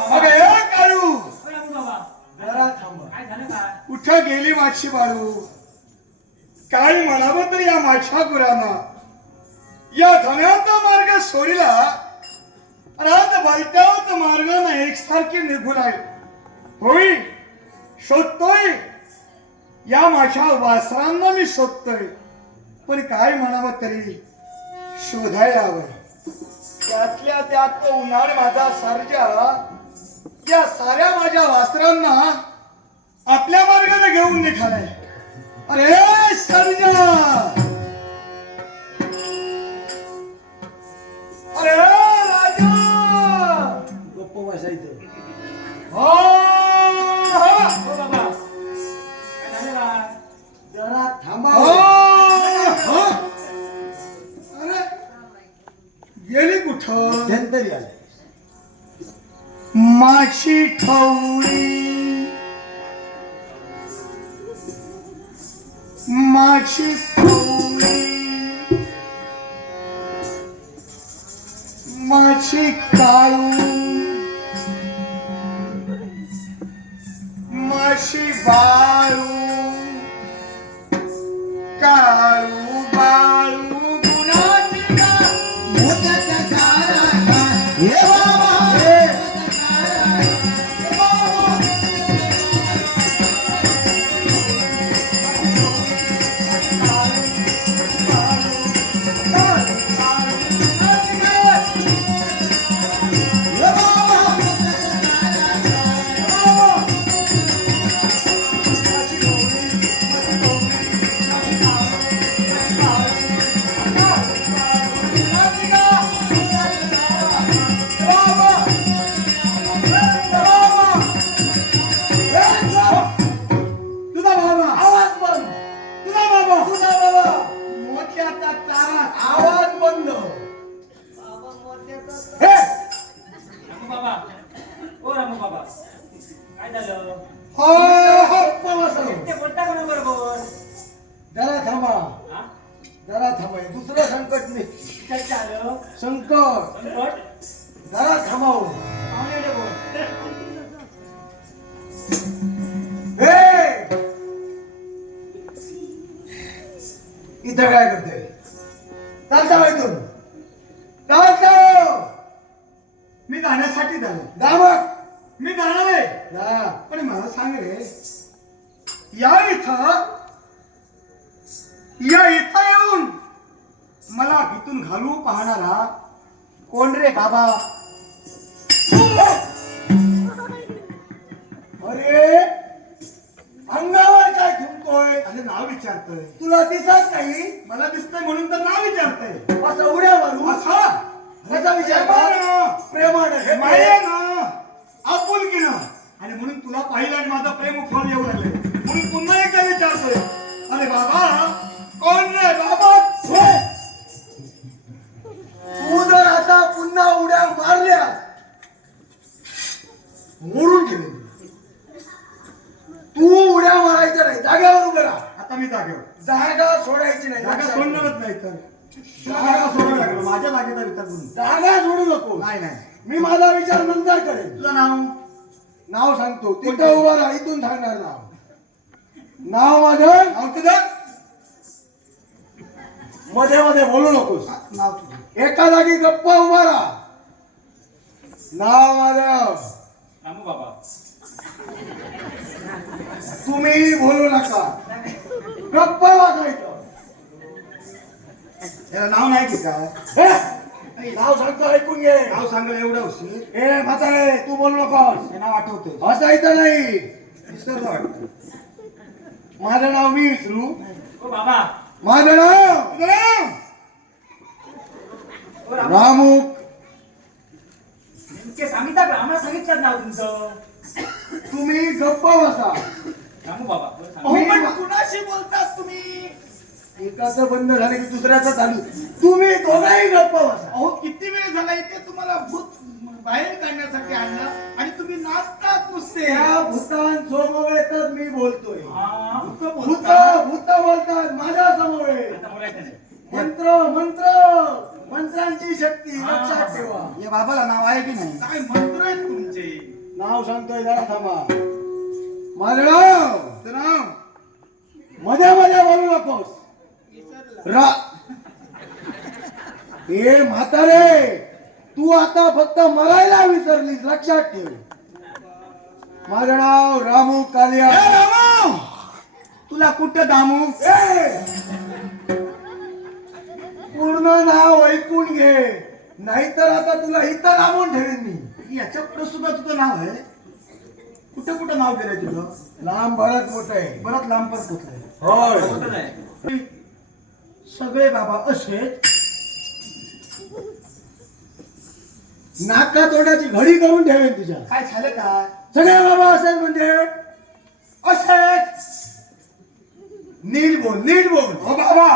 अग काळू. जरा थांब. उठ गेली माझी बाळू? काय म्हणावं तर या माझ्या गुरांना? या धन्याचा मार्ग सोडिला. राज भलत्याच मार्गाने एकसारखी निघून आहे. होई शोधतोय. या माझ्या वासरांना मी शोधतोय. पण काय म्हणावं तरी? शोधायला हवं. त्यातल्या त्यात उन्हाळ माझा सर्जा. त्या साऱ्या माझ्या वासरांना आपल्या मार्गाने घेऊन निघालाय अरे सर्जा अरे राजा गप्प बसायचं हो, हो. हो बाबा बा? जरा थांबा हो, हो. अरे गेली कुठं मध्यंतरी आले माझी ठवळी. माझी ठवळी. माझी काळू. माझी बाळू. काळू बाळू गुणाची बाबा काय झालं? हो हो ते बोलता बरोबर जरा थांबा. हा? जरा थांबा. हे दुसरं संकट नाही. काय झालं? संकट. संकट? जरा थांबाव. पाहुणे बोल. हे! इथं काय करतोय? चालता इथून? चालता मी जाण्यासाठी झालो दामक मी जाणार आहे जा पण मला सांग रे या इथं या इथं येऊन मला भीतून घालू पाहणारा कोण रे बाबा? अरे अंगावर काय थुंकतोय अरे नाव विचारतोय. तुला दिसत नाही मला दिसतंय म्हणून तर नाव विचारतंय. असं उड्या मारू असा कसा विचार प्रेमाने मायेनं आपुलकीनं. आणि म्हणून तुला पाहिलं आणि माझं प्रेम फळ येऊ लागले पुन्हा एकदा विचारतोय अरे बाबा कोण रे बाबा. तू जर आता पुन्हा उड्या मारल्या मोडून गेले. तू उड्या मारायच्या नाही जाग्यावर उभं राहा. आता मी जागेवर. जागा सोडायची नाही. जागा. सोडणारच नाही तर. जागा सोडायला लागलं. माझ्या जागेचा विचार करून. जागा सोडू नको नाही नाही. मी माझा विचार नंतर करेन. तुझं नाव? नाव सांगतो. तिथं उभा राहा इथून सांगणार नाव. नाव माझं नाव तुझं मध्ये मध्ये बोलू नकोस. नाव तुझं. एका जागी गप्पा उभा राहा. नाव माझं. बाबा. तुम्ही बोलू नका. गप्पा वाजायचं याला नाव नाही की? काय हे, नाव सांगतो ऐकून घे. नाव सांगायला एवढं उशीर? ए म्हातारे तू बोलू नकोस. हे नाव आठवते हसायचं नाही. विसरलं वाटतं माझं नाव मी विसरू. ओ बाबा. माझं नाव रामू. रामुक. नेमके सांगितलं का आम्हाला सांगितलं नाव तुमचं? तुम्ही गप्पा बसा. रामू बाबा बरं सांग. अहो, मी- पण कुणाशी बोलतात तुम्ही? एकाचं बंद झालं की दुसऱ्याचं चालू. तुम्ही दोघाही गप्पा बसा. अहो किती वेळ झाला इथे तुम्हाला भूत बाहेर काढण्यासाठी आणलं? आणि तुम्ही नाचतात नुसते. त्या भूतान समवेतच मी बोलतोय. हा. भूत भूत बोलतात. माझ्या नाही. मंत्र मंत्र. मंत्रांची शक्ती हा. लक्षात ठेवा. या बाबाला नाव आहे की नाही? काय मंत्र आहेत तुमचे? नाव सांगतोय जरा थांबा. माझं नाव? मध्ये मध्ये बोलू नकोस. रा. ए म्हातारे तू आता फक्त मरायला विसरलीस लक्षात ठेव. माझं नाव रामू कालिया. तुला कुठं दामू! पूर्ण नाव ऐकून घे. नाहीतर आता तुला इथं लावून ठेवीन मी. याच्यापुढे सुद्धा तुझं नाव आहे? कुठं कुठं नाव गेलंय तुझं? लांब भरत मोठ आहे बराच लांब परत होतंय होय. कुठं आहे सगळे बाबा असेच नाका तोंडाची घडी करून ठेवेन तुझ्या. काय झालं काय? सगळे बाबा असेल म्हणजे? असेच. नीट बोल नीट बोल हो बाबा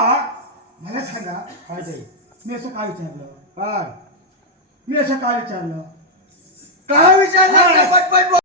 मला सांगा काय ते मी असं काय विचारलं काय मी असं काय विचारलं काय विचारलं हा. पटपट बोल.